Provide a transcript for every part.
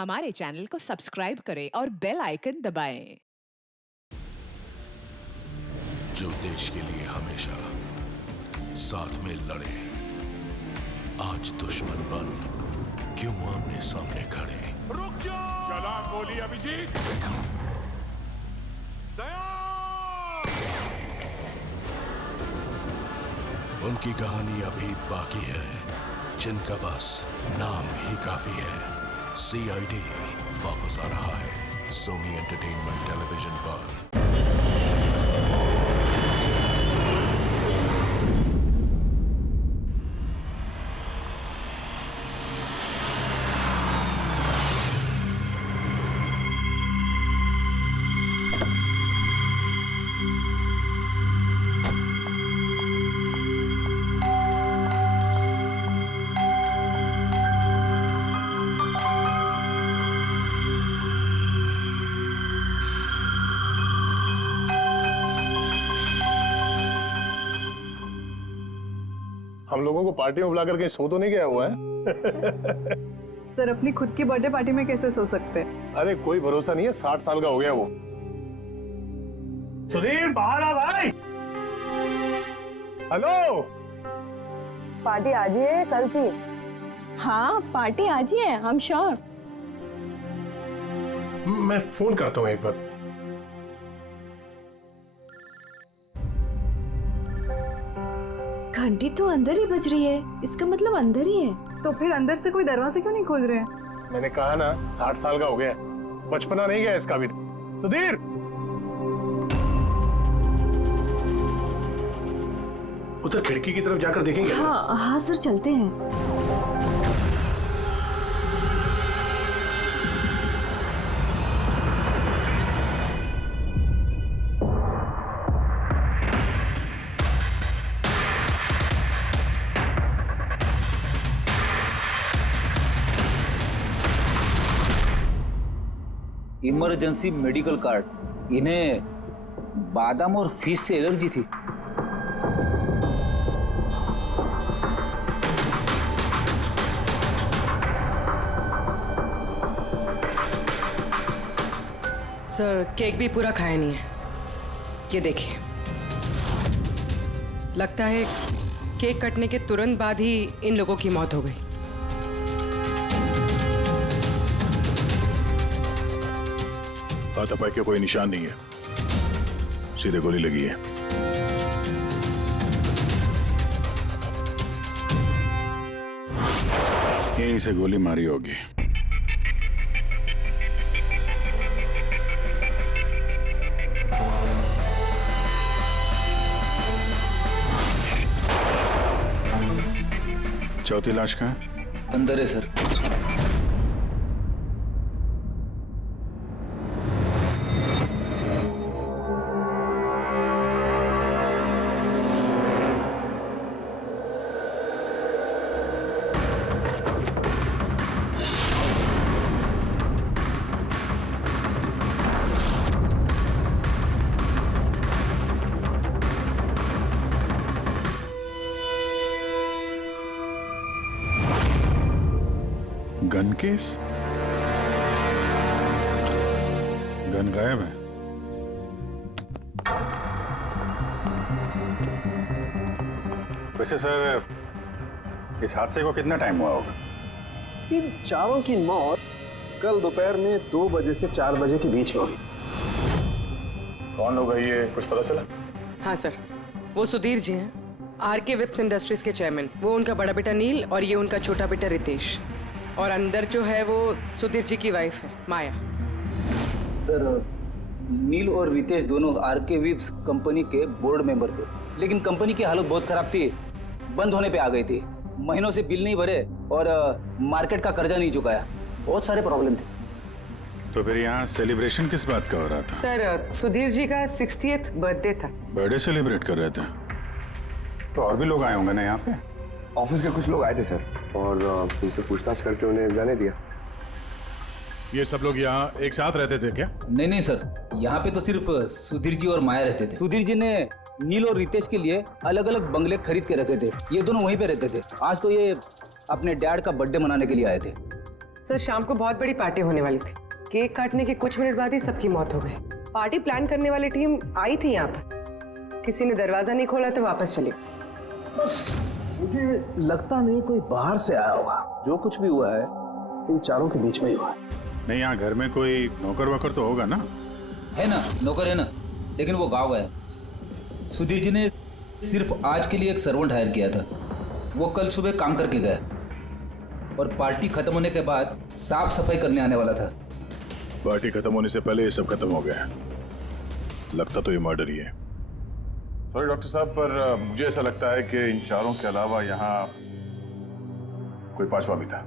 हमारे चैनल को सब्सक्राइब करें और बेल आइकन दबाएं। जो देश के लिए हमेशा साथ में लड़े, आज दुश्मन बन क्यों आमने सामने खड़े। रुक जाओ! चला गोली अभिजीत! दया! उनकी कहानी अभी बाकी है, जिनका बस नाम ही काफी है। CID वापस आ रहा है सोनी एंटरटेनमेंट टेलीविजन पर। हम लोगों को पार्टी में बुलाकर कहीं सो तो नहीं गया हुआ है? सर अपनी खुद की बर्थडे पार्टी में कैसे सो सकते हैं? अरे कोई भरोसा नहीं है, 60 साल का हो गया वो। सुधीर बाहर आ भाई। हेलो, पार्टी आज ही है कल की? हाँ पार्टी आज ही है, हम श्योर। मैं फोन करता हूँ एक बार। घंटी तो अंदर ही बज रही है, इसका मतलब अंदर ही है। तो फिर अंदर से कोई दरवाजा क्यों नहीं खोल रहे हैं? मैंने कहा ना 60 साल का हो गया, बचपना नहीं गया इसका भी। सुधीर, उधर खिड़की की तरफ जाकर देखेंगे। हाँ हाँ सर, चलते हैं। Emergency medical card. इन्हें बादाम और फिश से एलर्जी थी। सर केक भी पूरा खाया नहीं है, ये देखिए। लगता है केक कटने के तुरंत बाद ही इन लोगों की मौत हो गई। हाथापाई के कोई निशान नहीं है, सीधे गोली लगी है। यहीं से गोली मारी होगी। चौथी लाश कहाँ है? अंदर है सर। Gun case? गन गायब है। वैसे सर, इस हादसे को कितना टाइम हुआ होगा? इन चारों की मौत कल दोपहर में 2 बजे से 4 बजे के बीच में हुई। कौन लोग है ये, कुछ पता चला? हाँ सर, वो सुधीर जी हैं, RK विप्स इंडस्ट्रीज के चेयरमैन। वो उनका बड़ा बेटा नील और ये उनका छोटा बेटा रितेश। और अंदर जो है वो सुधीर जी की वाइफ है, माया। सर नील और रितेश दोनों RK विप्स कंपनी के बोर्ड मेंबर थे, लेकिन कंपनी की हालत बहुत खराब थी, बंद होने पे आ गई थी। महीनों से बिल नहीं भरे और मार्केट का कर्जा नहीं चुकाया, बहुत सारे प्रॉब्लम थे। तो फिर यहाँ सेलिब्रेशन किस बात का हो रहा था? सर सुधीर जी का 60th बर्थडे था। बर्थडे सेलिब्रेट कर रहे थे? तो और भी लोग आए होंगे ना यहाँ पे? ऑफिस के कुछ लोग आए थे सर, और उनसे पूछताछ करके उन्हें जाने दिया। ये सब लोग यहाँ एक साथ रहते थे क्या? नहीं नहीं सर, यहाँ पे तो सिर्फ सुधीर जी और माया रहते थे। सुधीर जी ने नील और रितेश के लिए अलग अलग बंगले खरीद के रखे थे, ये दोनों वहीं पे रहते थे। आज तो ये अपने डैड का बर्थडे मनाने के लिए आए थे। सर शाम को बहुत बड़ी पार्टी होने वाली थी। केक काटने के कुछ मिनट बाद ही सबकी मौत हो गई। पार्टी प्लान करने वाली टीम आई थी यहाँ पर, किसी ने दरवाजा नहीं खोला तो वापस चली। बस मुझे लगता नहीं कोई बाहर से आया होगा। जो कुछ भी हुआ है इन चारों के बीच में ही हुआ है। नहीं, यहाँ घर में कोई नौकर वोकर तो होगा ना? है ना, नौकर है ना, लेकिन वो गाँव है। सुधीर जी ने सिर्फ आज के लिए एक सर्वेंट हायर किया था। वो कल सुबह काम करके गया और पार्टी खत्म होने के बाद साफ सफाई करने आने वाला था। पार्टी खत्म होने से पहले ये सब खत्म हो गया। लगता तो ये मर्डर ही है। सॉरी डॉक्टर साहब, पर मुझे ऐसा लगता है कि इन चारों के अलावा यहाँ कोई पांचवा भी था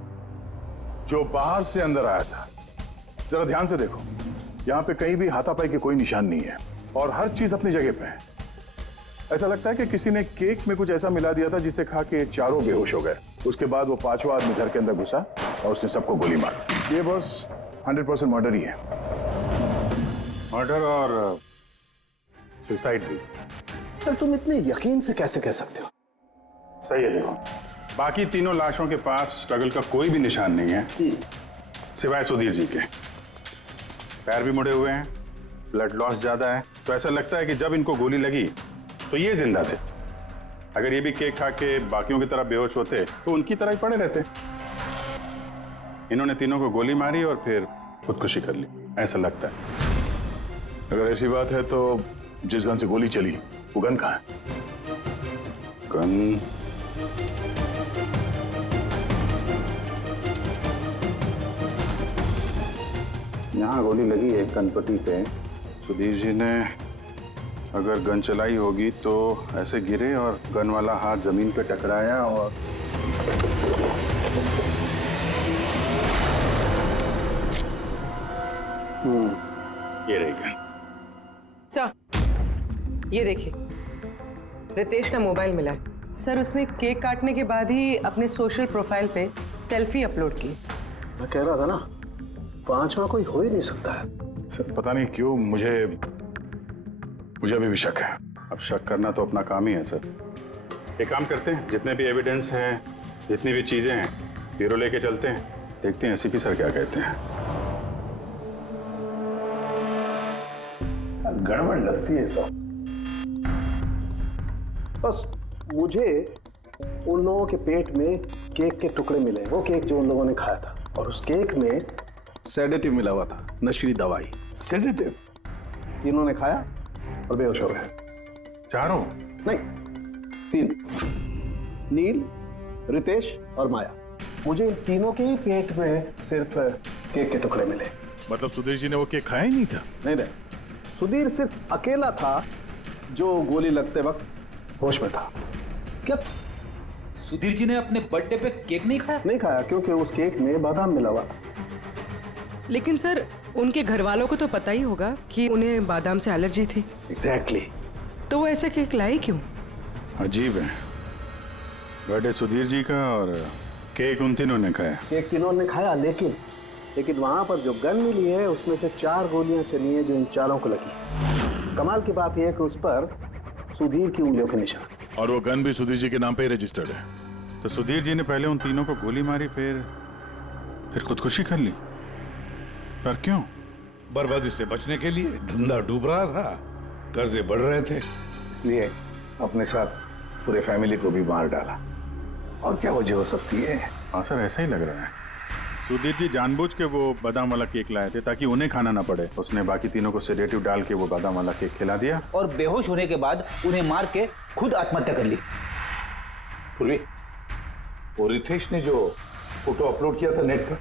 जो बाहर से अंदर आया था। जरा ध्यान से देखो, यहाँ पे कहीं भी हाथापाई के कोई निशान नहीं है और हर चीज अपनी जगह पे है। ऐसा लगता है कि किसी ने केक में कुछ ऐसा मिला दिया था जिसे खा के चारों बेहोश हो गए। उसके बाद वो पांचवा आदमी घर के अंदर घुसा और उसने सबको गोली मारी। ये बस 100% मर्डर ही है। मर्डर और सुसाइड भी। सर तुम इतने यकीन से कैसे कह सकते हो? सही है। देखो, बाकी तीनों लाशों के पास स्ट्रगल का कोई भी निशान नहीं है सिवाय सुधीर जी के। पैर भी मुड़े हुए हैं, ब्लड लॉस ज्यादा है, तो ऐसा लगता है कि जब इनको गोली लगी तो ये जिंदा थे। अगर ये भी केक खा के बाकियों की तरह बेहोश होते तो उनकी तरह ही पड़े रहते। इन्होंने तीनों को गोली मारी और फिर खुदकुशी कर ली, ऐसा लगता है। अगर ऐसी बात है तो जिस गन से गोली चली वो गन कहाँ है? गन यहाँ गोली लगी है कनपट्टी पे। सुधीर जी ने अगर गन चलाई होगी तो ऐसे गिरे और गन वाला हाथ जमीन पे टकराया और ये रही गन। सर ये देखिए, रितेश का मोबाइल मिला है। सर उसने केक काटने के बाद ही अपने सोशल प्रोफाइल पे सेल्फी अपलोड की। मैं कह रहा था ना, पांचवा कोई हो ही नहीं सकता है। सर पता नहीं क्यों मुझे अभी भी शक है। अब शक करना तो अपना काम ही है सर। एक काम करते हैं, जितने भी एविडेंस हैं, जितनी भी चीजें हैं, ब्यूरो लेके चलते हैं, देखते हैं एसीपी सर क्या कहते हैं। गड़बड़ लगती है सब। बस मुझे उन लोगों के पेट में केक के टुकड़े मिले, वो केक जो उन लोगों ने खाया था, और उस केक में सेडेटिव मिला हुआ था, नशीली दवाई। सेडेटिव इन्होंने खाया और बेहोश हो गए। चारों? नहीं, 3, नील, रितेश और माया। मुझे इन तीनों के ही पेट में सिर्फ केक के टुकड़े मिले। मतलब सुधीर जी ने वो केक खाया ही नहीं था? नहीं, सुधीर सिर्फ अकेला था जो गोली लगते वक्त होश में था। क्या सुधीर जी ने अपने बर्थडे पे केक नहीं खाया? नहीं खाया, क्योंकि उस केक में बादाम मिला हुआ था। लेकिन सर उनके घर वालों को तो पता ही होगा कि उन्हें बादाम से एलर्जी थी। एग्जैक्टली। तो वो ऐसा केक लाए क्यों? अजीब है, बर्थडे सुधीर जी का और केक उन तीनों ने खाया। केक तीनों ने खाया, लेकिन वहां पर जो गन मिली है उसमें से 4 गोलियां चली हैं जो इन चारों को लगी। कमाल की बात यह है कि उस पर सुधीर की उंगलियों के निशान। और वो गन भी सुधीर जी के नाम पे ही रजिस्टर्ड है। तो सुधीर जी ने पहले उन तीनों को गोली मारी, फिर खुदकुशी कर ली। पर क्यों? बर्बादी से बचने के लिए। धंधा डूब रहा था, कर्जे बढ़ रहे थे, इसलिए अपने साथ पूरे फैमिली को भी मार डाला। और क्या वजह हो सकती है? हाँ सर, ऐसा ही लग रहा है। सुधीर जी जानबूझ के वो बादाम वाला केक लाए थे ताकि उन्हें खाना ना पड़े। उसने बाकी तीनों को सेडेटिव डाल के वो बादाम वाला केक खिला दिया और बेहोश होने के बाद उन्हें मार के खुद आत्महत्या कर ली। पूर्वी, वो रितेश ने जो फोटो अपलोड किया था नेट पर,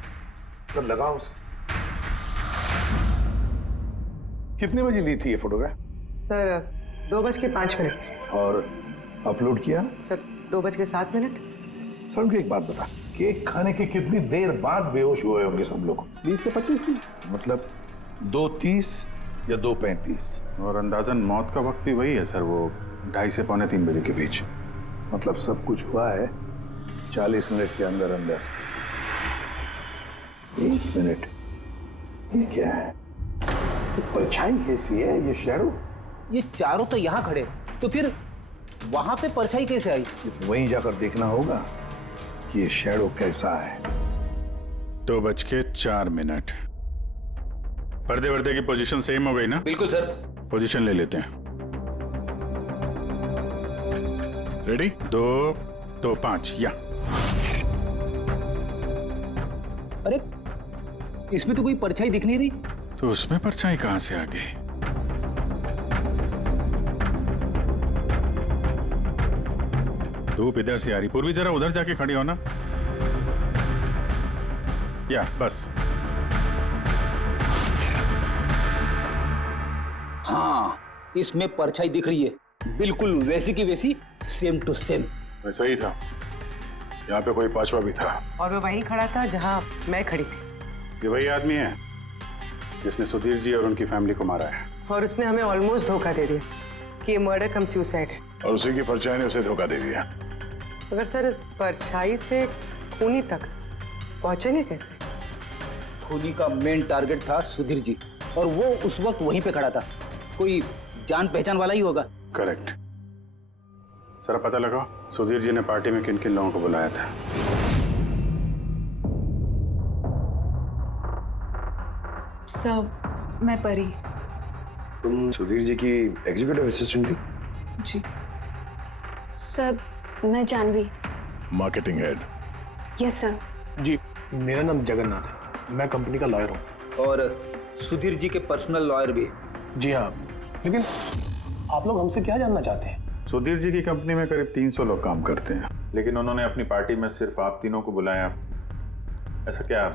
तब लगा उसे। कितने बजे ली थी ये फोटोग्राफ? सर 2:05। और अपलोड किया? सर 2:07। सर उनको एक बात बता, केक खाने के कितनी देर बाद बेहोश हुए होंगे सब लोग? 20 से 25 मिनट। मतलब 2:30 या 2:35। और अंदाजन मौत का वक्त भी वही है सर, वो 2:30 से 2:45 बजे के बीच। मतलब सब कुछ हुआ है 40 मिनट के अंदर अंदर। 1 मिनट, ये क्या है? ये परछाई कैसी है? ये शैडो? ये चारों तो यहाँ खड़े, तो फिर वहां पे परछाई कैसे आई? वहीं जाकर देखना होगा कि ये शैडो कैसा है। 2:04 पर्दे वर्दे की पोजीशन सेम हो गई ना? बिल्कुल सर। पोजीशन ले लेते हैं। रेडी? 2, 2, 5 या। अरे इसमें तो कोई परछाई दिख नहीं रही। तो उसमें परछाई कहां से आ गई? धूप इधर से आ रही। पूर्वी जरा उधर जाके खड़ी हो ना। या बस। हाँ, इसमें परछाई दिख रही है, बिल्कुल वैसी की वैसी, सेम टू सेम। वैसा ही था। यहाँ पे कोई पांचवा भी था। और वो वहीं खड़ा था जहां मैं खड़ी थी। ये वही आदमी है जिसने सुधीर जी और उनकी फैमिली को मारा है। और उसने हमें ऑलमोस्ट धोखा दे दिया कि ये मर्डर कम सुसाइड है। और उसी की परछाई ने उसे धोखा दे दिया। मगर सर, इस परछाई से खूनी तक पहुंचेंगे कैसे? खूनी का मेन टारगेट था सुधीर जी, और वो उस वक्त वहीं पे खड़ा था। कोई जान पहचान वाला ही होगा। करेक्ट। सर पता लगाओ सुधीर जी ने पार्टी में किन किन लोगों को बुलाया था। सर, मैं परी। तुम सुधीर जी की एग्जीक्यूटिव असिस्टेंट थी? जी। सर, मैं Janhvi. Marketing head. Yes sir. जी, मेरा नाम जगन्नाथ है, मैं कंपनी का लॉयर हूँ। और सुधीर जी के पर्सनल लॉयर भी। जी हाँ, लेकिन आप लोग हमसे क्या जानना चाहते हैं? सुधीर जी की कंपनी में करीब 300 लोग काम करते हैं, लेकिन उन्होंने अपनी पार्टी में सिर्फ आप तीनों को बुलाया। ऐसा क्या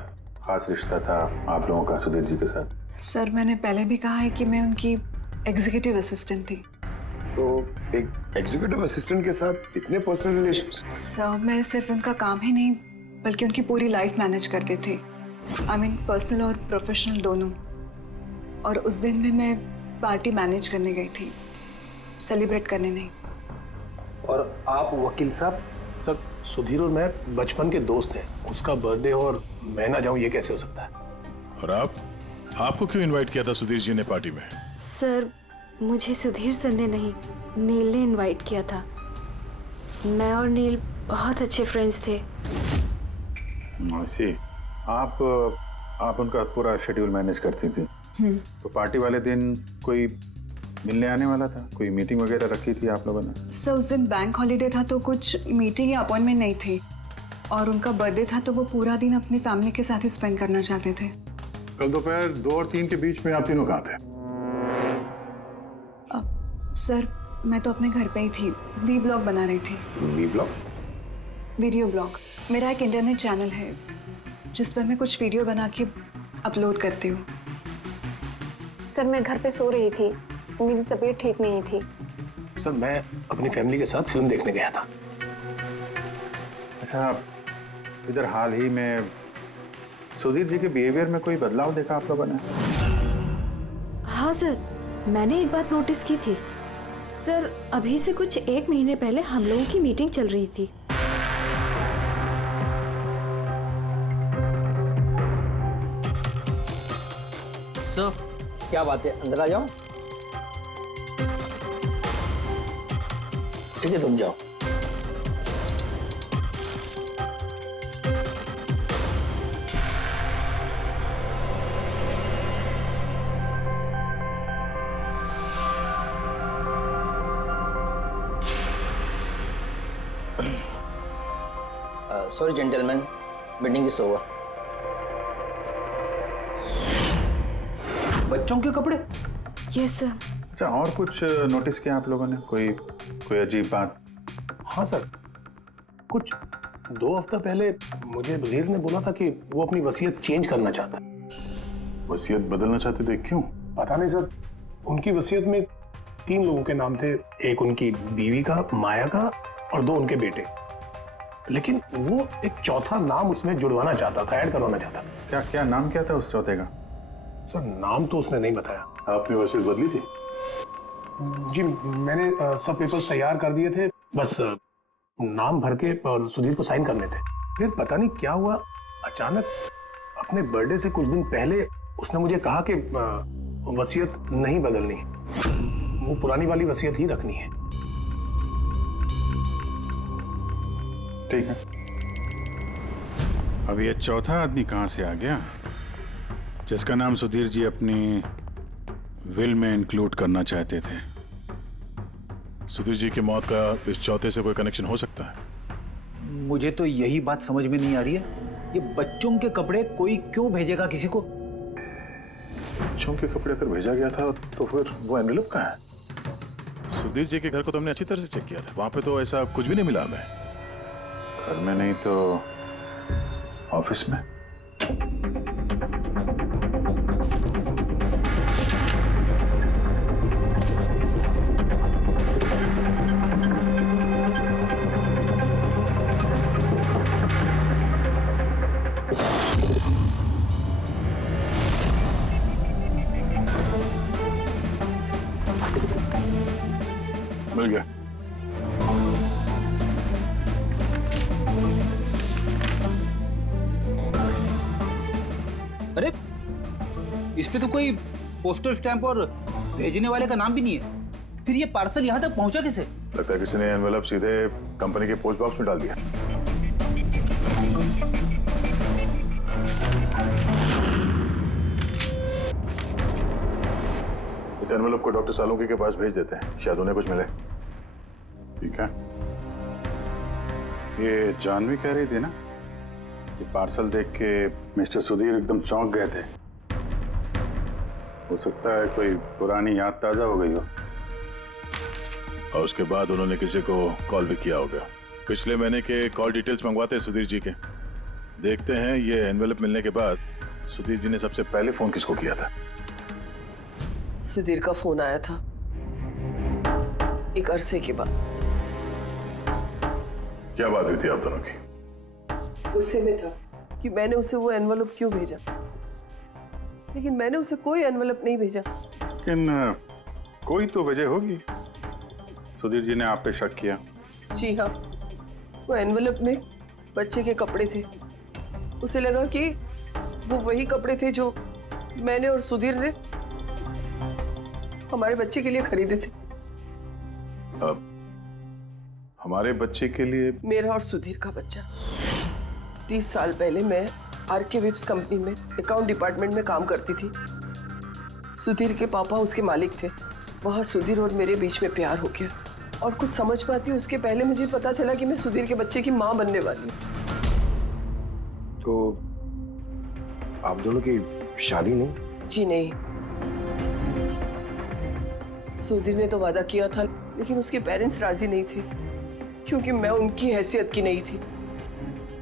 खास रिश्ता था आप लोगों का सुधीर जी के साथ? सर, मैंने पहले भी कहा है कि मैं उनकी एग्जीक्यूटिव असिस्टेंट थी। तो एक एग्जीक्यूटिव असिस्टेंट के साथ इतने पर्सनल रिलेशन? सर, मैं सिर्फ उनका काम ही नहीं बल्कि उनकी पूरी लाइफ मैनेज करते थे। आई मीन पर्सनल और प्रोफेशनल दोनों। और उस दिन में मैं पार्टी मैनेज करने गई थी, सेलिब्रेट करने नहीं। और आप वकील साहब? सर, सुधीर और मैं बचपन के दोस्त हैं। उसका बर्थडे और मैं ना जाऊं, ये कैसे हो सकता है? और आपको क्यों इनवाइट किया था सुधीर जी ने पार्टी में? सर, मुझे सुधीर सर ने नहीं, नील ने इनवाइट किया था। मैं और नील बहुत अच्छे फ्रेंड्स थे। सी, आप उनका पूरा शेड्यूल मैनेज करती थी। तो पार्टी वाले दिन कोई मिलने आने वाला था? कोई मीटिंग वगैरह रखी थी आप लोगों ने? सर, उस दिन बैंक हॉलीडे था तो कुछ मीटिंग या अपॉइंटमेंट नहीं थी। और उनका बर्थडे था तो वो पूरा दिन अपनी फैमिली के साथ ही स्पेंड करना चाहते थे। कल दोपहर 2 और 3 के बीच में आप तीनों कहाँ थे? सर, मैं तो अपने घर पे ही थी, वी ब्लॉग बना रही थी। V blog? Video blog. मेरा एक इंटरनेट चैनल है जिस पर मैं कुछ वीडियो बना के अपलोड करती हूँ। सर, मैं घर पे सो रही थी, मेरी तबीयत ठीक नहीं थी। सर, मैं अपनी फैमिली के साथ फिल्म देखने गया था। अच्छा, इधर हाल ही में सुधीर जी के बिहेवियर में कोई बदलाव देखा आप लोगों ने? हाँ सर, मैंने एक बात नोटिस की थी। सर, अभी से कुछ 1 महीने पहले हम लोगों की मीटिंग चल रही थी। सर, क्या बात है, अंदर आ जाओ। ठीक है, तुम जाओ। Sorry gentleman, meeting is over. बच्चों के कपड़े? Yes sir. अच्छा, और कुछ नोटिस किया आप लोगों ने? कोई अजीब बात? हाँ सर, कुछ 2 हफ्ता पहले मुझे सुधीर ने बोला था कि वो अपनी वसीयत चेंज करना चाहता है। वसीयत बदलना चाहते थे, क्यों? पता नहीं सर, उनकी वसीयत में 3 लोगों के नाम थे। एक उनकी बीवी का, माया का, और 2 उनके बेटे। लेकिन वो एक चौथा नाम उसमें जुड़वाना चाहता था, ऐड करवाना चाहता था। क्या नाम क्या था उस चौथे का? सर, नाम तो उसने नहीं बताया। आपने वसीयत बदली थी? जी, मैंने सब पेपर्स तैयार कर दिए थे, बस नाम भर के और सुधीर को साइन करने थे। फिर पता नहीं क्या हुआ, अचानक अपने बर्थडे से कुछ दिन पहले उसने मुझे कहा कि वसीयत नहीं बदलनी, वो पुरानी वाली वसीयत ही रखनी है। ठीक है, अब ये चौथा आदमी कहां से आ गया जिसका नाम सुधीर जी अपनी विल में इंक्लूड करना चाहते थे? सुधीर जी की मौत का इस चौथे से कोई कनेक्शन हो सकता है? मुझे तो यही बात समझ में नहीं आ रही है, ये बच्चों के कपड़े कोई क्यों भेजेगा किसी को? बच्चों के कपड़े अगर भेजा गया था तो फिर वो एनवेलप कहाँ है? सुधीर जी के घर को तो हमने अच्छी तरह से चेक किया था, वहां पे तो ऐसा कुछ भी नहीं मिला हमें। घर में नहीं तो ऑफिस में। मिल गया। अरे इस पे तो कोई पोस्टल स्टैंप और भेजने वाले का नाम भी नहीं है, फिर ये पार्सल यहाँ तक पहुंचा कैसे? लगता है किसी ने एनवेलप सीधे कंपनी के पोस्ट बॉक्स में डाल दिया। इस एनवेलप को डॉक्टर सालुंकी के पास भेज देते हैं, शायद उन्हें कुछ मिले। ठीक है। ये जानवी कह रही थी ना, ये पार्सल देख के मिस्टर सुधीर एकदम चौंक गए थे। हो सकता है कोई पुरानी याद ताजा हो गई हो। और उसके बाद उन्होंने किसी को कॉल भी किया होगा। पिछले महीने के कॉल डिटेल्स मंगवाते हैं सुधीर जी के। देखते हैं ये एनवेलप मिलने के बाद सुधीर जी ने सबसे पहले फोन किसको किया था। सुधीर का फोन आया था एक अरसे के बाद। क्या बात हुई थी आप दोनों की? गुस्से में था कि मैंने उसे वो एनवेलप क्यों भेजा, लेकिन मैंने उसे कोई एनवेलप नहीं भेजा। लेकिन कोई तो वजह होगी। सुधीर जी ने आप पे शक किया। जी हाँ, वो एनवेलप में बच्चे के कपड़े थे। उसे लगा कि वो वही कपड़े थे जो मैंने और सुधीर ने हमारे बच्चे के लिए खरीदे थे। अब हमारे बच्चे के लिए? मेरा और सुधीर का बच्चा। 30 साल पहले मैं आरके विप्स कंपनी में अकाउंट डिपार्टमेंट में काम करती थी। सुधीर के पापा उसके मालिक थे। वहाँ सुधीर और मेरे बीच में प्यार हो गया, और कुछ समझ पाती उसके पहले मुझे पता चला कि मैं सुधीर के बच्चे की माँ बनने वाली हूँ। तो आप दोनों की शादी नहीं? जी नहीं। सुधीर ने तो वादा किया था, लेकिन उसके पेरेंट्स राजी नहीं थे, क्योंकि मैं उनकी हैसियत की नहीं थी।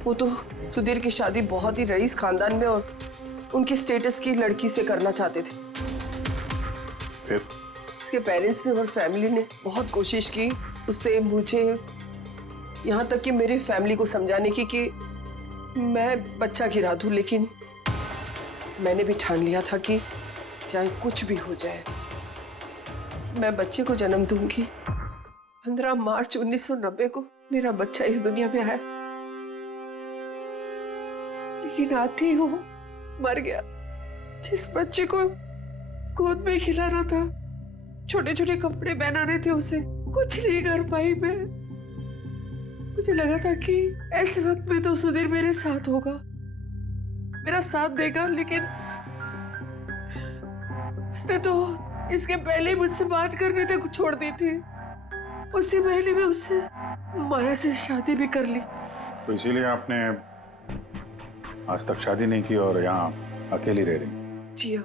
वो तो सुधीर की शादी बहुत ही रईस खानदान में और उनके स्टेटस की लड़की से करना चाहते थे। फिर उसके पेरेंट्स ने और फैमिली ने बहुत कोशिश की उससे, मुझे, यहाँ तक कि मेरी फैमिली को समझाने की कि मैं बच्चा गिरा दूं, लेकिन मैंने भी ठान लिया था कि चाहे कुछ भी हो जाए मैं बच्चे को जन्म दूंगी। 15 मार्च 1990 को मेरा बच्चा इस दुनिया में आया, लेकिन आते ही वो मर गया। जिस बच्चे को गोद में खिलाना था, छोटे छोटे कपड़े पहनाने थे उसे, कुछ नहीं कर पाई मैं। मुझे लगा था कि ऐसे वक्त में तो सुधीर मेरे साथ होगा, मेरा साथ देगा, लेकिन उसने तो इसके पहले ही मुझसे बात करने तक छोड़ दी थी। उसी महीने में उससे माया से शादी भी कर ली। तो इसीलिए आपने आज तक शादी नहीं की और यहाँ अकेली रह रही? जी हाँ।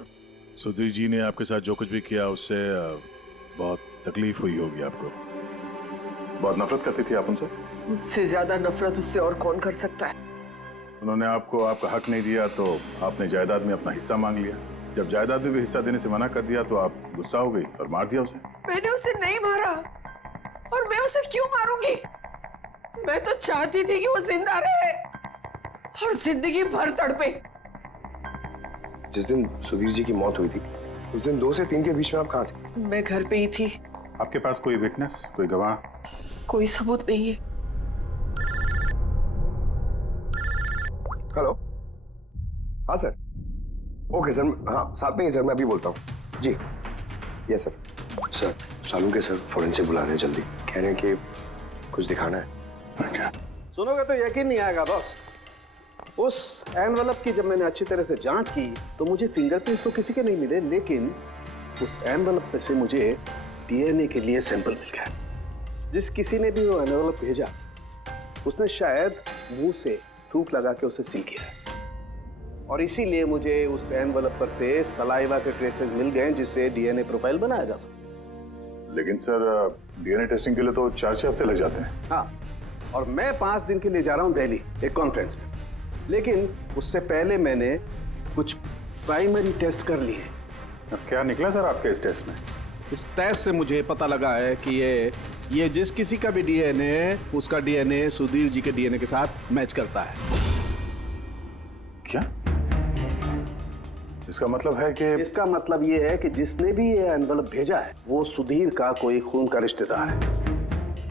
सुधीर जी ने आपके साथ जो कुछ भी किया उससे बहुत तकलीफ हुई होगी आपको। बहुत नफरत करती थी आप उनसे? मुझसे ज्यादा नफरत उससे और कौन कर सकता है। उन्होंने आपको आपका हक नहीं दिया तो आपने जायदाद में अपना हिस्सा मांग लिया। जब जायदाद में भी हिस्सा देने से मना कर दिया तो आप गुस्सा हो गई और मार दिया उसे। मैंने उसे नहीं मारा, और मैं उसे क्यों मारूंगी? मैं तो चाहती थी कि वो जिंदा रहे और जिंदगी भर तड़पे। जिस दिन सुधीर जी की मौत हुई थी, उस दिन 2 से 3 के बीच में आप कहाँ थे? मैं घर पे ही थी। आपके पास कोई विटनेस, कोई गवाह? कोई सबूत नहीं है। हेलो, हाँ सर। ओके सर, हाँ साथ में ही सर, मैं अभी बोलता हूँ। जी yes sir. Sir Salunke sir forensic बुला रहे हैं, जल्दी कह रहे हैं कि कुछ दिखाना है। क्या? सुनोगे तो यकीन नहीं आएगा बॉस। उस एनवेलप की जब मैंने अच्छी तरह से जांच की तो मुझे फिंगरप्रिंट्स तो किसी के नहीं मिले, लेकिन उस एनवेलप में से मुझे डीएनए के लिए सैंपल मिल गया। जिस किसी ने भी वो एनवेलप भेजा उसने शायद मुंह से थूक लगा के उसे सील किया है, और इसीलिए मुझे उस एनवेलप पर से सलाइवा के ट्रेसेस मिल गए जिससे डीएनए प्रोफाइल बनाया जा सकता। लेकिन सर डीएनए टेस्टिंग के लिए तो 4-6 हफ्ते लग जाते हैं। हाँ, और मैं 5 दिन के लिए जा रहा हूँ दिल्ली एक कॉन्फ्रेंस में, लेकिन उससे पहले मैंने कुछ प्राइमरी टेस्ट कर लिए। अब क्या निकला सर आपके इस टेस्ट में? इस टेस्ट से मुझे पता लगा है कि ये जिस किसी का भी डीएनए उसका डीएनए सुधीर जी के डीएनए के साथ मैच करता है। क्या? इसका मतलब है कि इसका मतलब ये है कि जिसने भी ये एनवेलप भेजा है वो सुधीर का कोई खून का रिश्तेदार है।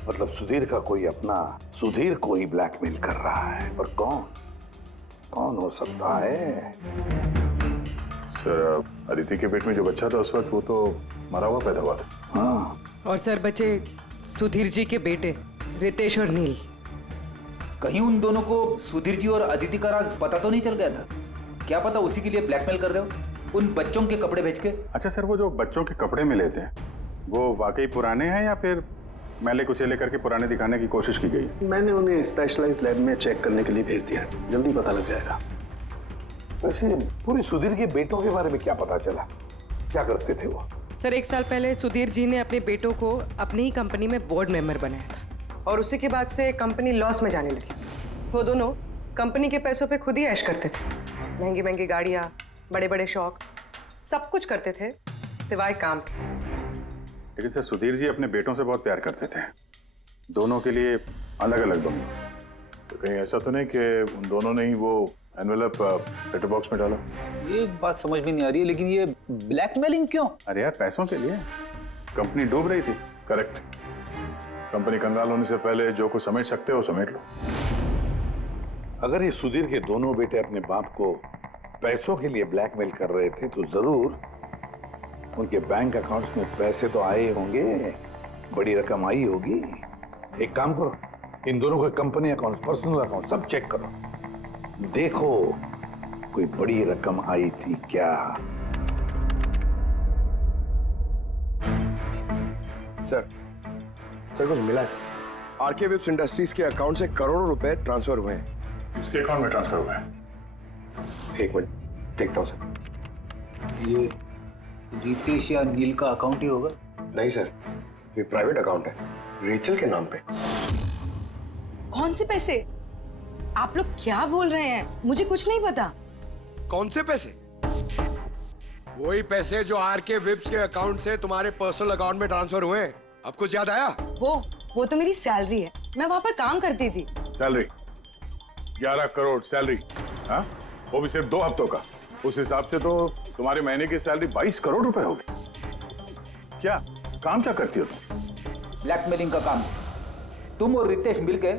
मतलब सुधीर का कोई अपना सुधीर को ही ब्लैकमेल कर रहा है, पर कौन हो सकता है? सर अदिति के पेट में जो बच्चा था उस वक्त वो तो मरा हुआ पैदा हुआ था। हाँ, और सर बचे सुधीर जी के बेटे रितेश और नील। कहीं उन दोनों को सुधीर जी और अदिति का राज पता तो नहीं चल गया था? क्या पता उसी के लिए ब्लैकमेल कर रहे हो उन बच्चों के कपड़े भेज के। अच्छा सर, वो जो बच्चों के कपड़े मिले थे वो वाकई पुराने हैं या फिर मैले कुचेले करके पुराने दिखाने की कोशिश की गई? मैंने उन्हें स्पेशलाइज्ड लैब में चेक करने के लिए भेज दिया, जल्दी पता लग जाएगा। वैसे पूरी सुधीर के बेटों के बारे में क्या पता चला? क्या करते थे वो? सर 1 साल पहले सुधीर जी ने अपने बेटों को अपनी ही कंपनी में बोर्ड मेंबर बनाया था, और उसी के बाद से कंपनी लॉस में जाने लगी। वो दोनों कंपनी के पैसों पे खुद ही ऐश करते थे, महंगी महंगी गाड़ियाँ, बड़े बड़े शौक, सब कुछ करते थे सिवाय काम के। लेकिन सर सुधीर जी अपने बेटों से बहुत प्यार करते थे, दोनों के लिए अलग अलग बंगले। तो कहीं ऐसा तो नहीं कि उन दोनों ने ही वो एनवेलप लेटर बॉक्स में डाला? ये बात समझ में नहीं आ रही है, लेकिन ये ब्लैकमेलिंग क्यों? अरे यार पैसों के लिए, कंपनी डूब रही थी। करेक्ट। कंपनी कंगाल होने से पहले जो कुछ समेट सकते हो समेट लो। अगर ये सुधीर के दोनों बेटे अपने बाप को पैसों के लिए ब्लैकमेल कर रहे थे तो जरूर उनके बैंक अकाउंट्स में पैसे तो आए होंगे, बड़ी रकम आई होगी। एक काम करो, इन दोनों के कंपनी अकाउंट, पर्सनल अकाउंट सब चेक करो, देखो कोई बड़ी रकम आई थी क्या। सर कुछ मिला है? आरके वेब्स इंडस्ट्रीज के अकाउंट से करोड़ों रुपए ट्रांसफर हुए हैं। किसके अकाउंट में ट्रांसफर हुआ है? एक मिनट देखता हूँ सर। ये रितेश या नील का अकाउंट ही होगा? नहीं सर, ये प्राइवेट अकाउंट है, रेचल के नाम पे। कौन से पैसे? आप लोग क्या बोल रहे हैं? मुझे कुछ नहीं पता। कौन से पैसे? वही पैसे जो आरके वेब्स के अकाउंट से तुम्हारे पर्सनल अकाउंट में ट्रांसफर हुए हैं। अब कुछ याद आया? वो तो मेरी सैलरी है, मैं वहां पर काम करती थी। Salary 11 crore salary? हाँ, वो भी सिर्फ 2 हफ्तों का। उस हिसाब से तो तुम्हारे महीने की सैलरी 22 करोड़ रुपए हो गई। क्या काम क्या करती हो तुम? ब्लैकमेलिंग का काम। तुम और रितेश मिलकर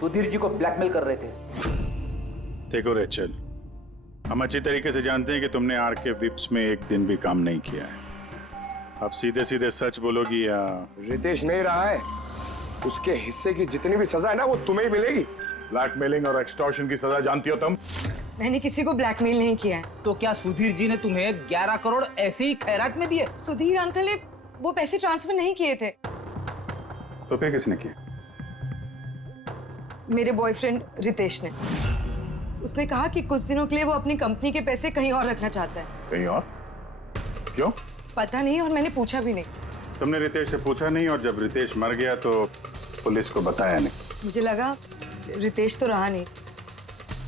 सुधीर जी को ब्लैकमेल कर रहे थे। देखो रेचल, हम अच्छी तरीके से जानते हैं कि तुमने आरके विप्स में एक दिन भी काम नहीं किया है। अब सीधे सीधे सच बोलोगी या? रितेश नहीं रहा है, उसके हिस्से की जितनी भी सजा है ना वो तुम्हें ही मिलेगी। ब्लैकमेलिंग और एक्सटॉर्शन की सजा जानती हो तुम? मैंने किसी को ब्लैकमेल नहीं किया है। तो क्या सुधीर जी ने तुम्हें 11 करोड़ ऐसे ही खैरात में दिए? सुधीर अंकल ने वो पैसे ट्रांसफर नहीं किए थे। तो फिर किसने किया? मेरे बॉयफ्रेंड रितेश ने। उसने कहा कि कुछ दिनों के लिए वो अपनी कंपनी के पैसे कहीं और रखना चाहता है। कहीं और? क्यों? पता नहीं, और मैंने पूछा भी नहीं। तुमने रितेश से पूछा नहीं, और जब रितेश मर गया तो पुलिस को बताया नहीं? मुझे लगा रितेश तो रहा नहीं,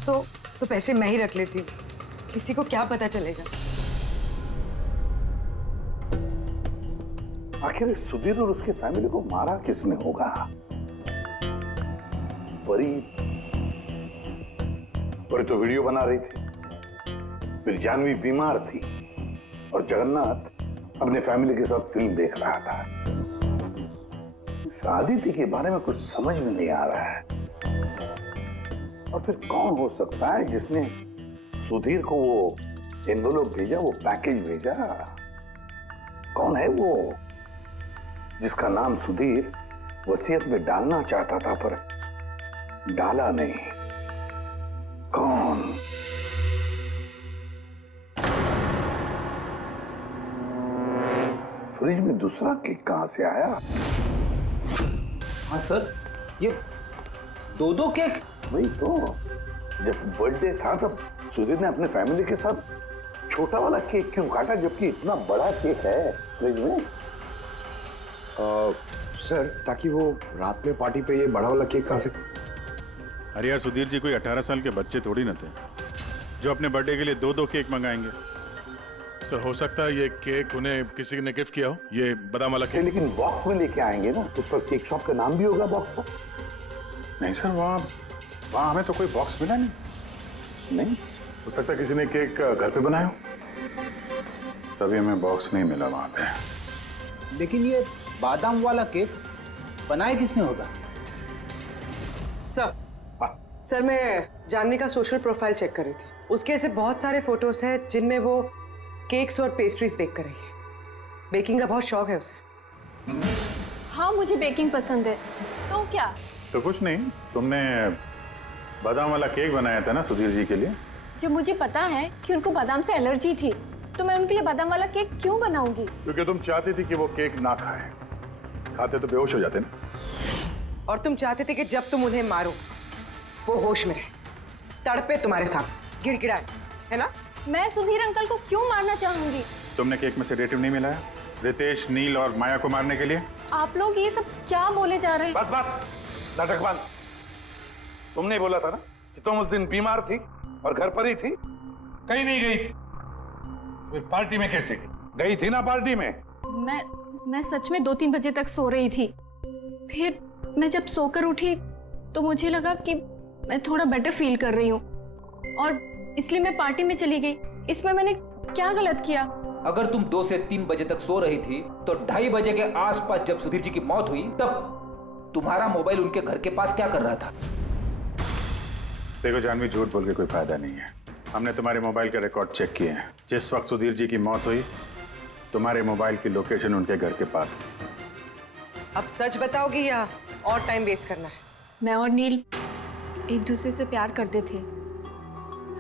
तो पैसे मैं ही रख लेती, किसी को क्या पता चलेगा। आखिर सुधीर और उसके फैमिली को मारा किसने होगा? परी तो वीडियो बना रही थी, फिर जानवी बीमार थी, और जगन्नाथ अपने फैमिली के साथ फिल्म देख रहा था। आदित्य के बारे में कुछ समझ में नहीं आ रहा है। और फिर कौन हो सकता है जिसने सुधीर को वो एनवेलप भेजा, वो पैकेज भेजा? कौन है वो जिसका नाम सुधीर वसीयत में डालना चाहता था पर डाला नहीं? फ्रिज में दूसरा केक कहां से आया? हाँ सर, ये दो केक। वही तो, जब बर्थडे था तब सुधीर ने अपने फैमिली के साथ छोटा वाला केक क्यों काटा, जबकि इतना बड़ा केक है फ्रिज में? सर, ताकि वो रात में पार्टी पे ये बड़ा वाला केक खा सके। अरे यार, सुधीर जी कोई 18 साल के बच्चे थोड़ी न थे जो अपने बर्थडे के लिए 2-2 केक मंगाएंगे। सर, हो सकता है ये केक उन्हें किसी ने गिफ्ट किया हो, ये बादाम वाला केक। लेकिन बॉक्स में लेके आएंगे ना, उस पर केक शॉप का नाम भी होगा बॉक्स पर। नहीं सर, वहाँ हमें तो कोई बॉक्स मिला नहीं। हो सकता है किसी ने केक घर पे बनाया हो, तभी हमें बॉक्स नहीं मिला वहाँ पे। लेकिन ये बादाम वाला केक बनाया किसने होगा? सर, मैं जानवी का सोशल प्रोफाइल चेक कर रही थी। उसके ऐसे बहुत सारे फोटोज हैं जिनमें वो केक्स और पेस्ट्रीज बेक कर रही है। बेकिंग का बहुत शौक है उसे। हाँ, मुझे बेकिंग पसंद है। तो क्या? तो कुछ नहीं, तुमने बादाम वाला केक बनाया था ना सुधीर जी के लिए। जब मुझे पता है कि उनको बादाम से एलर्जी थी, तो मैं उनके लिए बादाम वाला केक क्यों बनाऊंगी? क्योंकि तुम चाहती थी कि वो केक ना खाए, खाते तो बेहोश हो जाते ना। और तुम चाहते थे कि जब तुम उन्हें मारो वो होश में रहे, तड़पे तुम्हारे सामने, गिड़गिड़ाए, है ना? मैं सुधीर अंकल को क्यों मारना चाहूंगी? तुमने केक में सेडेटिव नहीं मिलाया रितेश, नील और माया को मारने के लिए? आप लोग ये सब क्या बोले जा रहे हैं? बस नाटक बंद। तुमने बोला था ना कि तुम उस दिन बीमार थी और घर पर ही थी, कहीं नहीं गई थी। फिर पार्टी में कैसे गई थी ना? पार्टी में मैं सच में 2-3 बजे तक सो रही थी। फिर मैं जब सोकर उठी तो मुझे लगा कि मैं थोड़ा बेटर फील कर रही हूँ और इसलिए मैं पार्टी में चली गई। इसमें मैंने क्या गलत किया? अगर तुम 2 से 3 बजे तक सो रही थी तो 2:30 बजे के आसपास जब सुधीर जी की मौत हुई तब तुम्हारा मोबाइल उनके घर के पास क्या कर रहा था? देखो जानवी, झूठ बोल के कोई फायदा नहीं है। हमने तुम्हारे मोबाइल के रिकॉर्ड चेक किए हैं। जिस वक्त सुधीर जी की मौत हुई तुम्हारे मोबाइल की लोकेशन उनके घर के पास थी। अब सच बताओगी या और टाइम वेस्ट करना है? मैं और नील एक दूसरे से प्यार करते थे।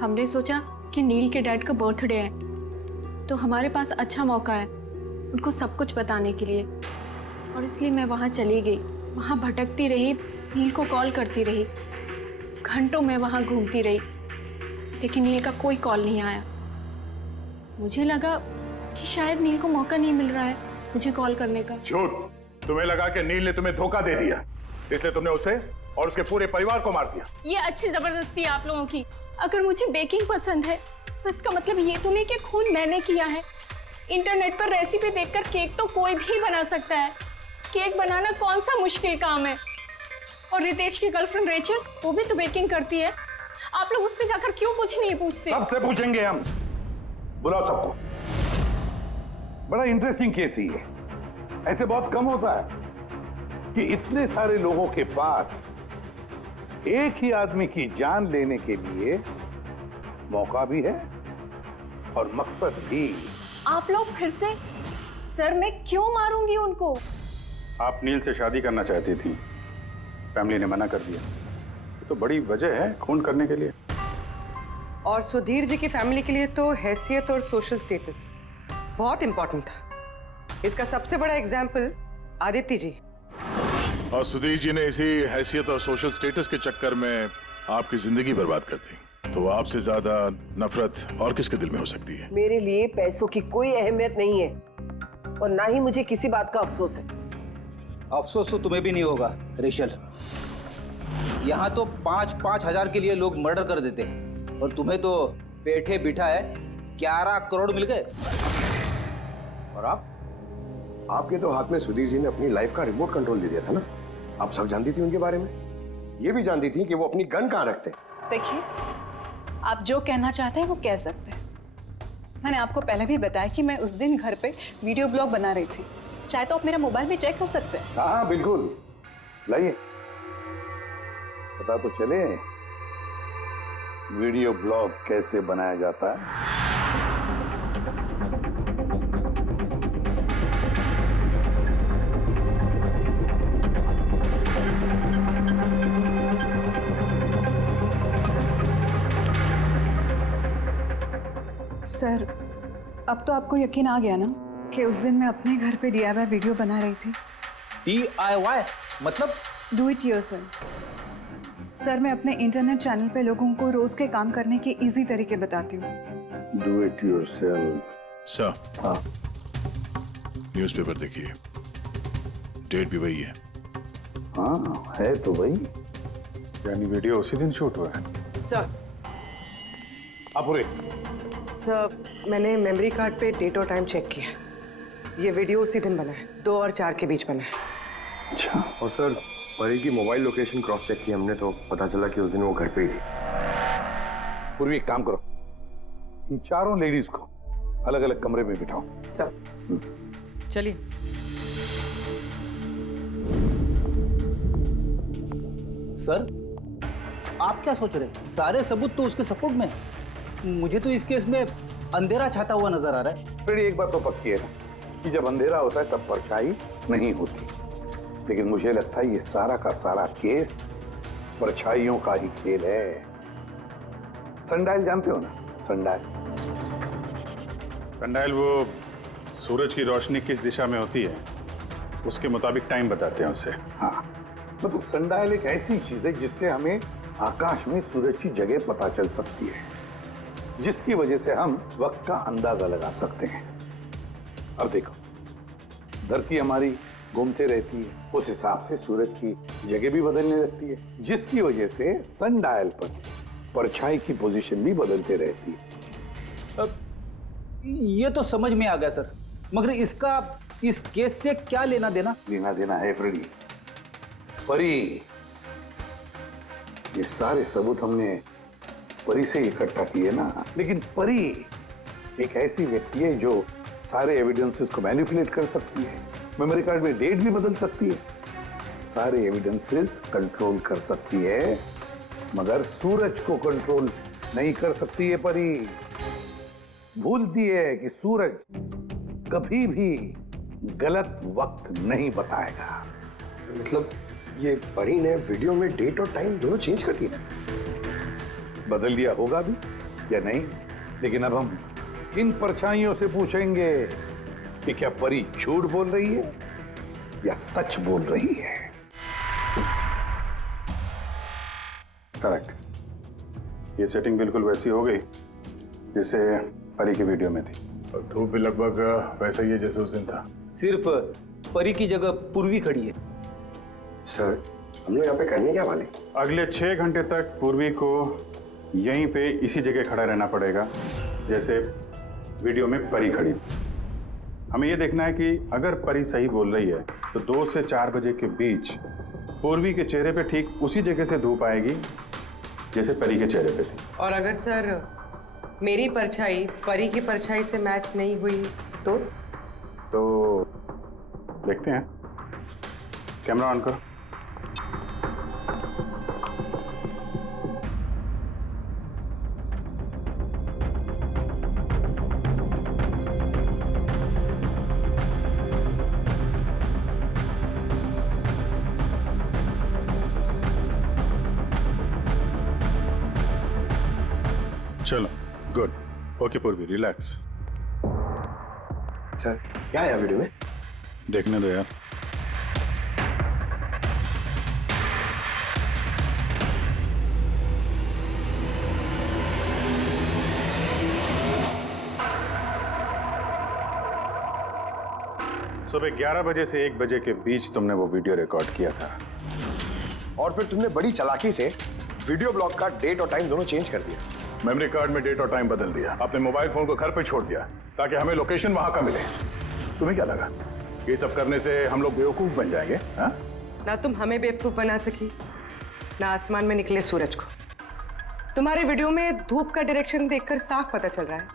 हमने सोचा कि नील के डैड का बर्थडे है तो हमारे पास अच्छा मौका है उनको सब कुछ बताने के लिए, और इसलिए मैं वहाँ चली गई। वहाँ भटकती रही, नील को कॉल करती रही, घंटों में वहाँ घूमती रही, लेकिन नील का कोई कॉल नहीं आया। मुझे लगा कि शायद नील को मौका नहीं मिल रहा है मुझे कॉल करने का। झूठ। तुम्हें लगा कि नील ने तुम्हें धोखा दे दिया, इसलिए तुमने उसे और उसके पूरे परिवार को मार दिया। ये अच्छी जबरदस्ती है आप लोगों की। अगर मुझे बेकिंग पसंद है तो इसका मतलब ये तो नहीं कि खून मैंने किया है। इंटरनेट पर रेसिपी देखकर केक तो कोई भी बना सकता है। केक बनाना कौन सा मुश्किल काम है? और रितेश की गर्लफ्रेंड रेचल, वो भी तो बेकिंग करती है। आप लोग उससे जाकर क्यों कुछ नहीं पूछते? सबसे पूछेंगे हम। बुलाओ सबको। बड़ा इंटरेस्टिंग केस ही है। ऐसे बहुत कम होता है कि इतने सारे लोगों के पास एक ही आदमी की जान लेने के लिए मौका भी है और मकसद भी। आप लोग फिर से? सर, मैं क्यों मारूंगी उनको? आप नील से शादी करना चाहती थी, फैमिली ने मना कर दिया। तो बड़ी वजह है खून करने के लिए। और सुधीर जी की फैमिली के लिए तो हैसियत और सोशल स्टेटस बहुत इंपॉर्टेंट था। इसका सबसे बड़ा एग्जाम्पल आदित्य जी। और सुधीर जी ने इसी हैसियत और सोशल स्टेटस के चक्कर में आपकी जिंदगी बर्बाद कर दी। तो आपसे ज्यादा नफरत और किसके दिल में हो सकती है? मेरे लिए पैसों की कोई अहमियत नहीं है और ना ही मुझे किसी बात का अफसोस है। अफसोस तो तुम्हें भी नहीं होगा रेचल। यहाँ तो 5-5 हजार के लिए लोग मर्डर कर देते हैं और तुम्हें तो बैठे बिठाए 11 करोड़ मिल गए। और आपके तो हाथ में सुधीर जी ने अपनी लाइफ का रिमोट कंट्रोल दे दिया था ना। आप सब जानती थी उनके बारे में, ये भी जानती थी कि वो अपनी गन कहाँ रखते। देखिए, आप जो कहना चाहते हैं वो कह सकते हैं। मैंने आपको पहले भी बताया कि मैं उस दिन घर पे वीडियो ब्लॉग बना रही थी। चाहे तो आप मेरा मोबाइल भी चेक कर सकते हैं। हाँ बिल्कुल, लाइए पता तो चले वीडियो ब्लॉग कैसे बनाया जाता है। सर, अब तो आपको यकीन आ गया ना कि उस दिन मैं अपने घर पे DIY वीडियो बना रही थी। DIY मतलब? Do it yourself. सर, मैं अपने इंटरनेट चैनल पे लोगों को रोज के काम करने के इजी तरीके बताती हूँ। Do it yourself. सर, हाँ, न्यूज़पेपर देखिए, डेट भी वही है। हाँ है तो वही। यानी वीडियो उसी दिन शूट हुआ है। सर, अपुरे, सर मैंने मेमोरी कार्ड पे डेट और टाइम चेक किया। ये वीडियो उसी दिन बना है, 2 और 4 के बीच बना है। अच्छा। और सर, परी की मोबाइल लोकेशन क्रॉस चेक की हमने तो पता चला कि उस दिन वो घर पे ही थी। पूर्वी एक काम करो, इन चारों लेडीज को अलग अलग कमरे में बिठाओ। सर चलिए। सर, आप क्या सोच रहे हैं? सारे सबूत तो उसके सपोर्ट में है। मुझे तो इस केस में अंधेरा छाता हुआ नजर आ रहा है। फिर एक बात तो पक्की है ना कि जब अंधेरा होता है तब परछाई नहीं होती, लेकिन मुझे लगता है ये सारा का सारा केस परछाइयों का ही खेल है। सनडायल जानते हो ना? सनडायल, सनडायल वो सूरज की रोशनी किस दिशा में होती है उसके मुताबिक टाइम बताते हैं उससे। हाँ, मतलब सनडायल एक ऐसी चीज है जिससे हमें आकाश में सूरज की जगह पता चल सकती है, जिसकी वजह से हम वक्त का अंदाजा लगा सकते हैं। अब देखो, धरती हमारी घूमते रहती है, उस हिसाब से सूरज की जगह भी बदलने लगती है, जिसकी वजह से सनडायल पर परछाई की पोजीशन भी बदलते रहती है। अब ये तो समझ में आ गया सर, मगर इसका इस केस से क्या लेना देना? लेना देना है फ्रेडी। परी, ये सारे सबूत हमने परी से इकट्ठा किए ना, लेकिन परी एक ऐसी व्यक्ति है जो सारे एविडेंसेस को मैनिपुलेट कर सकती है, मेमोरी कार्ड में डेट भी बदल सकती है, सारे एविडेंसेस कंट्रोल कर सकती है, मगर सूरज को कंट्रोल नहीं कर सकती है। परी भूलती है कि सूरज कभी भी गलत वक्त नहीं बताएगा। मतलब ये परी ने वीडियो में डेट और टाइम दोनों चेंज कर दिया? बदल दिया होगा भी या नहीं, लेकिन अब हम इन परछाइयों से पूछेंगे कि क्या परी झूठ बोल रही है या सच बोल रही है। करेक्ट, ये सेटिंग बिल्कुल वैसी हो गई जैसे परी की वीडियो में थी, और धूप भी लगभग वैसा ही है जैसे उस दिन था। सिर्फ परी की जगह पूर्वी खड़ी है। सर, हम लोग यहाँ पे करने क्या वाले? अगले 6 घंटे तक पूर्वी को यहीं पे इसी जगह खड़ा रहना पड़ेगा जैसे वीडियो में परी खड़ी। हमें ये देखना है कि अगर परी सही बोल रही है तो 2 से 4 बजे के बीच पूर्वी के चेहरे पे ठीक उसी जगह से धूप आएगी जैसे परी के चेहरे पे थी। और अगर सर मेरी परछाई परी की परछाई से मैच नहीं हुई तो देखते हैं। कैमरा ऑन करो। चलो, गुड। ओके पूर्वी, रिलैक्स। सर, क्या है वीडियो में? देखने दो यार। सुबह 11 बजे से 1 बजे के बीच तुमने वो वीडियो रिकॉर्ड किया था, और फिर तुमने बड़ी चालाकी से वीडियो ब्लॉग का डेट और टाइम दोनों चेंज कर दिया। मेमोरी कार्ड में डेट और टाइम बदल दिया, आपने मोबाइल फोन को घर पे छोड़ दिया ताकि हमें लोकेशन वहां का मिले। तुम्हें क्या लगा ये सब करने से हम लोग बेवकूफ बन जाएंगे? हाँ? ना तुम हमें बेवकूफ बना सकी, ना आसमान में निकले सूरज को। तुम्हारे वीडियो में धूप का डायरेक्शन देखकर साफ पता चल रहा है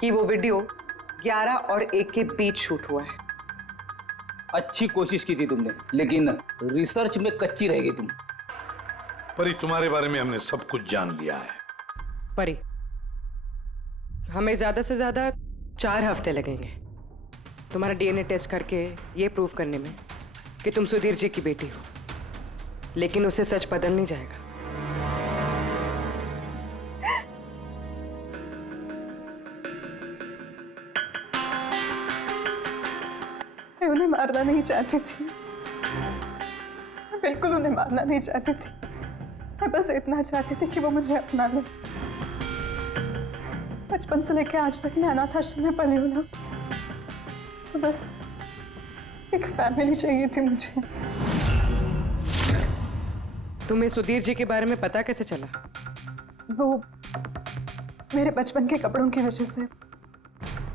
कि वो वीडियो 11 और 1 के बीच शूट हुआ है। अच्छी कोशिश की थी तुमने, लेकिन रिसर्च में कच्ची रह गई तुम। परी, तुम्हारे बारे में हमने सब कुछ जान लिया है। परी, हमें ज्यादा से ज्यादा 4 हफ्ते लगेंगे तुम्हारा DNA टेस्ट करके ये प्रूव करने में कि तुम सुधीर जी की बेटी हो, लेकिन उसे सच बदल नहीं जाएगा। उन्हें मारना नहीं चाहती थी, मैं बिल्कुल उन्हें मारना नहीं चाहती थी। मैं बस इतना चाहती थी कि वो मुझे अपना ले। बचपन से लेकर आज तक मैं अनाथ आश्रम में पली हूँ ना, तो बस एक फैमिली चाहिए थी मुझे। तुम्हें सुधीर जी के बारे में पता कैसे चला? वो मेरे बचपन के कपड़ों की वजह से,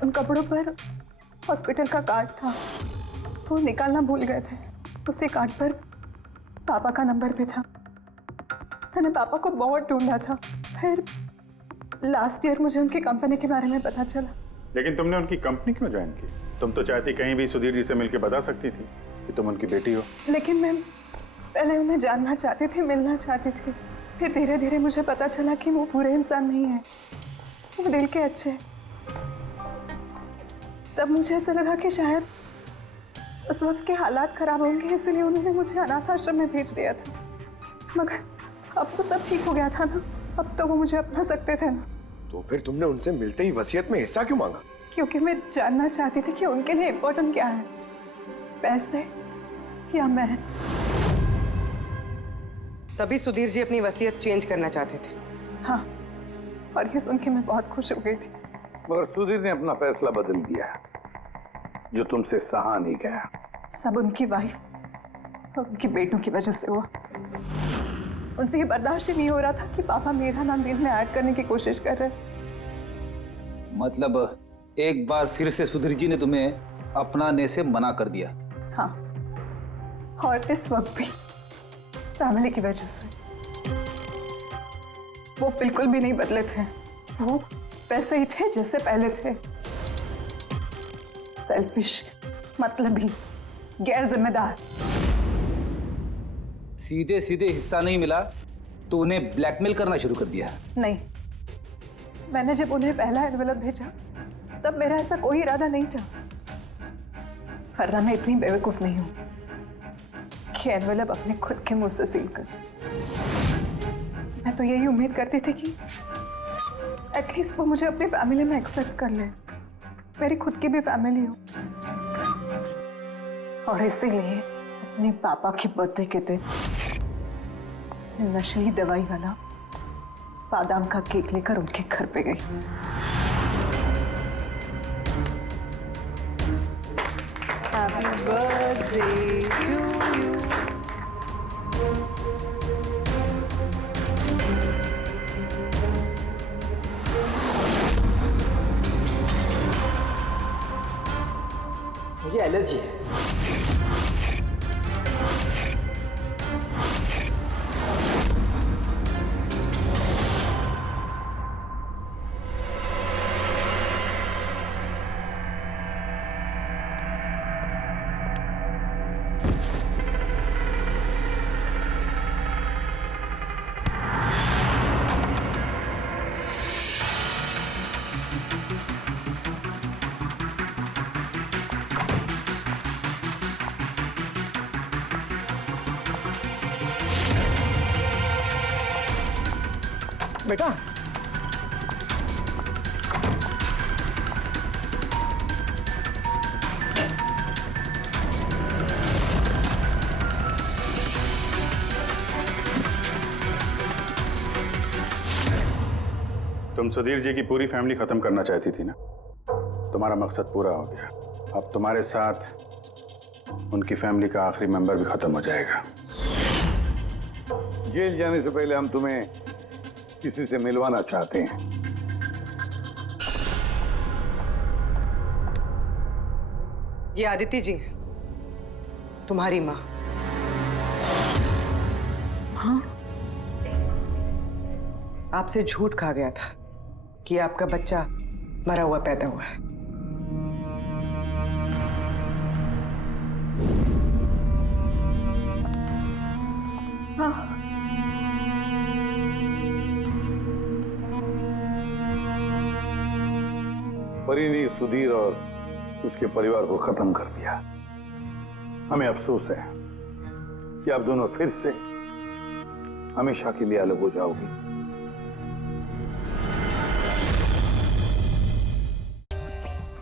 उन कपड़ों पर हॉस्पिटल का कार्ड था, वो निकालना भूल गए थे। उसी कार्ड पर पापा का नंबर भी था। मैंने पापा को बहुत ढूंढा था, फिर लास्ट ईयर मुझे उनकी कंपनी के बारे में पता चला। लेकिन तुमने उनकी कंपनी क्यों ज्वाइन की? तुम तो चाहती कहीं भी सुधीर जी से मिलकर बता सकती थी कि तुम उनकी बेटी हो। लेकिन मैं पहले उन्हें जानना चाहती थी, मिलना चाहती थी। फिर धीरे धीरे मुझे पता चला कि वो पूरे इंसान नहीं है, वो दिल के अच्छे हैं। तब मुझे ऐसा लगा कि शायद उस वक्त के हालात खराब होंगे, इसलिए उन्होंने मुझे अनाथ आश्रम में भेज दिया था। मगर अब तो सब ठीक हो गया था ना, अब तो वो मुझे अपना सकते थे ना। तो फिर तुमने उनसे मिलते ही वसीयत में हिस्सा क्यों मांगा? क्योंकि मैं जानना चाहती थी कि उनके लिए इम्पोर्टेंट क्या है, पैसे या मैं। तभी सुधीर जी अपनी वसीयत चेंज करना चाहते थे। हाँ, और ये सुन के मैं बहुत खुश हो गई थी। मगर सुधीर ने अपना फैसला बदल दिया, जो तुमसे सहा नहीं गया। सब उनकी वाइफ और उनके बेटों की वजह से हुआ। उनसे ये बर्दाश्त ही नहीं हो रहा था कि पापा मेरा नाम डील में ऐड करने की कोशिश कर रहे। मतलब एक बार फिर से सुधीर जी ने तुम्हें अपनाने से मना कर दिया? हाँ, और इस वक्त भी फैमिली की वजह से। वो बिल्कुल भी नहीं बदले थे, वो वैसे ही थे जैसे पहले थे। सेल्फिश, मतलबी, गैर जिम्मेदार। सीधे सीधे हिस्सा नहीं मिला तो उन्हें ब्लैकमेल करना शुरू कर दिया? नहीं, मैंने जब उन्हें पहला एनवेलप भेजा तब मेरा ऐसा कोई इरादा नहीं था। वरना मैं इतनी बेवकूफ नहीं हूं कि एनवेलप अपने खुद के मुंह से सील कर। मैं तो यही उम्मीद करती थी कि एटलीस्ट वो मुझे अपनी फैमिली में एक्सेप्ट कर ले, मेरी खुद की भी फैमिली हो। और इसीलिए अपने पापा के बर्थडे के दिन नशीली दवाई वाला बादाम का केक लेकर उनके घर पे गई। Happy birthday to you. मुझे एलर्जी है। बेटा, तुम सुधीर जी की पूरी फैमिली खत्म करना चाहती थी ना? तुम्हारा मकसद पूरा हो गया। अब तुम्हारे साथ उनकी फैमिली का आखिरी मेंबर भी खत्म हो जाएगा। जेल जाने से पहले हम तुम्हें किसी से मिलवाना चाहते हैं। ये आदिति जी, तुम्हारी माँ। हाँ? आपसे झूठ कहा गया था कि आपका बच्चा मरा हुआ पैदा हुआ है। हाँ। परी ने सुधीर और उसके परिवार को खत्म कर दिया। हमें अफसोस है कि आप दोनों फिर से हमेशा के लिए अलग हो जाओगी।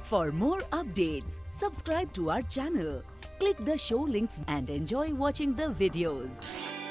For more updates, subscribe to our channel, click the show links and enjoy watching the videos.